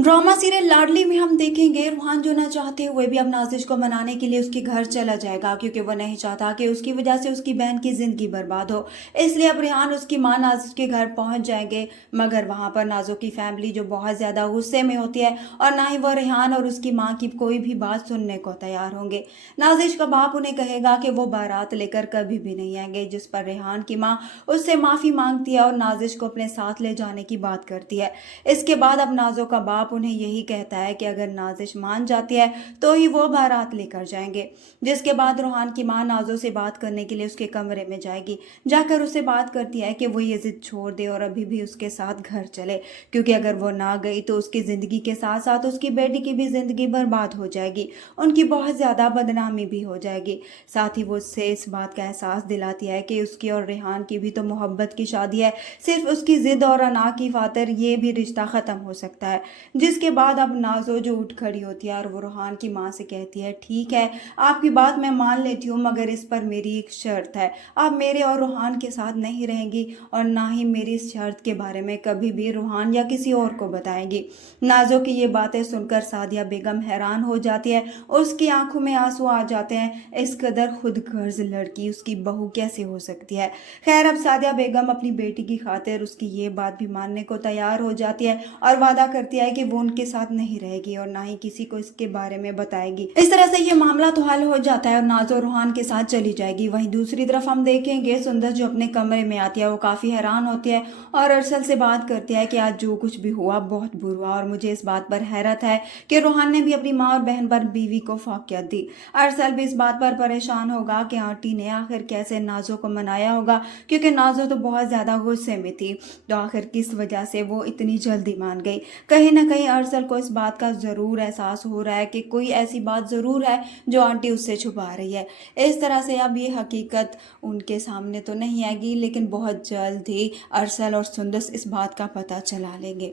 Drama serial लाडली में हम देखेंगे रूहान जो ना चाहते हुए भी अब नाजिश को मनाने के लिए उसके घर चला जाएगा, क्योंकि वो नहीं चाहता कि उसकी वजह से उसकी बहन की जिंदगी बर्बाद हो। इसलिए अब रेहान उसकी मां नाजिश के घर पहुंच जाएंगे। मगर वहां पर नाजो की फैमिली जो बहुत ज्यादा गुस्से में होती है और ना ही वो रेहान और उसकी माँ की कोई भी बात सुनने को तैयार होंगे। नाजिश का बाप उन्हें कहेगा कि वो बारात लेकर कभी भी नहीं आएंगे, जिस पर रेहान की माँ उससे माफी मांगती है और नाजिश को अपने साथ ले जाने की बात करती है। इसके बाद अब नाजो का बाप उन्हें यही कहता है कि अगर नाजिश मान जाती है तो ही वो बारात लेकर जाएंगे। जिसके बाद रूहान की मां नाजो से बात करने के लिए उसके कमरे में जाएगी। जाकर उससे बात करती है कि वो ये जिद छोड़ दे और अभी भी उसके साथ घर चले, क्योंकि अगर वो ना गई तो उसकी जिंदगी के साथ साथ उसकी बेटी की भी जिंदगी बर्बाद हो जाएगी, उनकी बहुत ज्यादा बदनामी भी हो जाएगी। साथ ही वो उससे इस बात का एहसास दिलाती है कि उसकी और रेहान की भी तो मोहब्बत की शादी है, सिर्फ उसकी जिद और अना की खातिर ये भी रिश्ता खत्म हो सकता है। जिसके बाद अब नाजो जो उठ खड़ी होती है और वो रूहान की माँ से कहती है, ठीक है आपकी बात मैं मान लेती हूँ, मगर इस पर मेरी एक शर्त है। आप मेरे और रूहान के साथ नहीं रहेंगी और ना ही मेरी इस शर्त के बारे में कभी भी रूहान या किसी और को बताएंगी। नाजो की ये बातें सुनकर सादिया बेगम हैरान हो जाती है, उसकी आंखों में आंसू आ जाते हैं। इस कदर खुदगर्ज लड़की उसकी बहू कैसे हो सकती है। खैर अब सादिया बेगम अपनी बेटी की खातिर उसकी ये बात भी मानने को तैयार हो जाती है और वादा करती है कि वो उनके साथ नहीं रहेगी और ना ही किसी को इसके बारे में बताएगी। इस तरह से ये मामला तो हल हो जाता है और नाजो रूहान के साथ चली जाएगी। वहीं दूसरी तरफ हम देखेंगे सुंदर जो अपने कमरे में आती है वो काफी हैरान होती है और अरसल से बात करती है कि आज जो कुछ भी हुआ बहुत बुरा हुआ और मुझे इस बात पर हैरत है कि रूहान ने भी अपनी माँ और बहन पर बीवी को फौकियत दी। अरसल भी इस बात पर परेशान होगा कि आंटी ने आखिर कैसे नाजो को मनाया होगा, क्योंकि नाजो तो बहुत ज्यादा गुस्से में थी, तो आखिर किस वजह से वो इतनी जल्दी मान गई। कहीं ना कहीं अरसल को इस बात का जरूर एहसास हो रहा है कि कोई ऐसी बात जरूर है जो आंटी उससे छुपा रही है। इस तरह से अब ये हकीकत उनके सामने तो नहीं आएगी, लेकिन बहुत जल्द ही अरसल और सुंदस इस बात का पता चला लेंगे।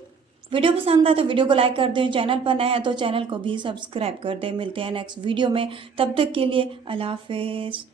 वीडियो पसंद आए तो वीडियो को लाइक कर दें, चैनल पर नए हैं तो चैनल को भी सब्सक्राइब कर दें। मिलते हैं नेक्स्ट वीडियो में, तब तक के लिए अल्लाह हाफिज।